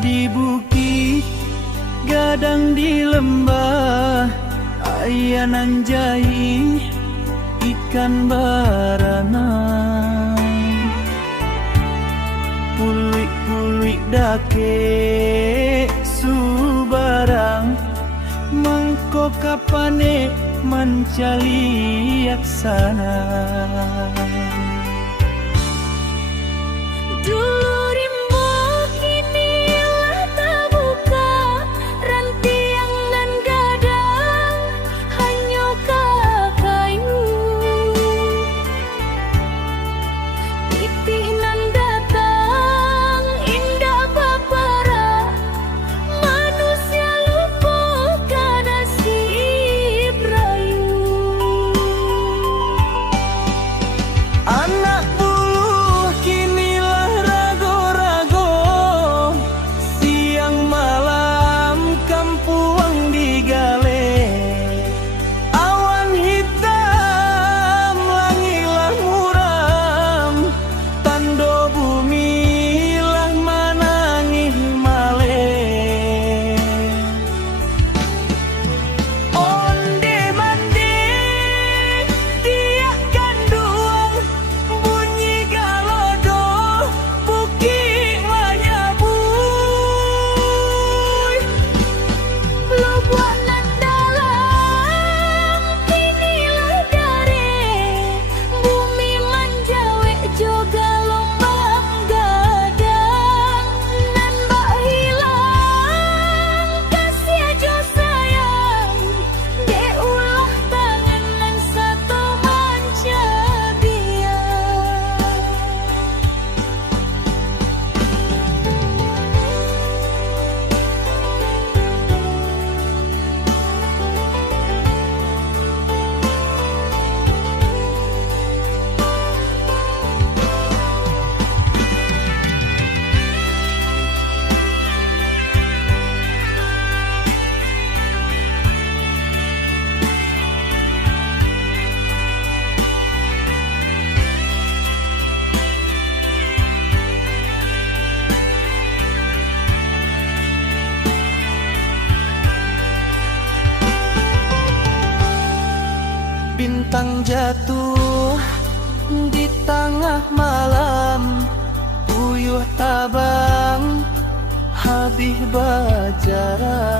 di bukit, gadang di lembah, ayanan jai ikan baranang. Puluik-puluik dake subarang, mangko kapane mencali aksana. Dulu rimbo kinilah tak buka, rantiang dan gadang hanya kayu. Titih nan datang indah papara, manusia lupa nasib rayu. Anak bulu kinilah rago-rago, siang malam kampuang digale. Awan hitam langilah muram, tando bumi lah manangih male. Onde mande tiak kanduang, bunyi galodo bukit manyabuy. Lo buat nan dalam kinilah dare, bumi manjawe juga lombang gadang. Nan bak hilang kasih aja sayang, de ulah tangan nan satu manca biar. Bintang jatuh di tengah malam, puyuh tabang habis bajarai.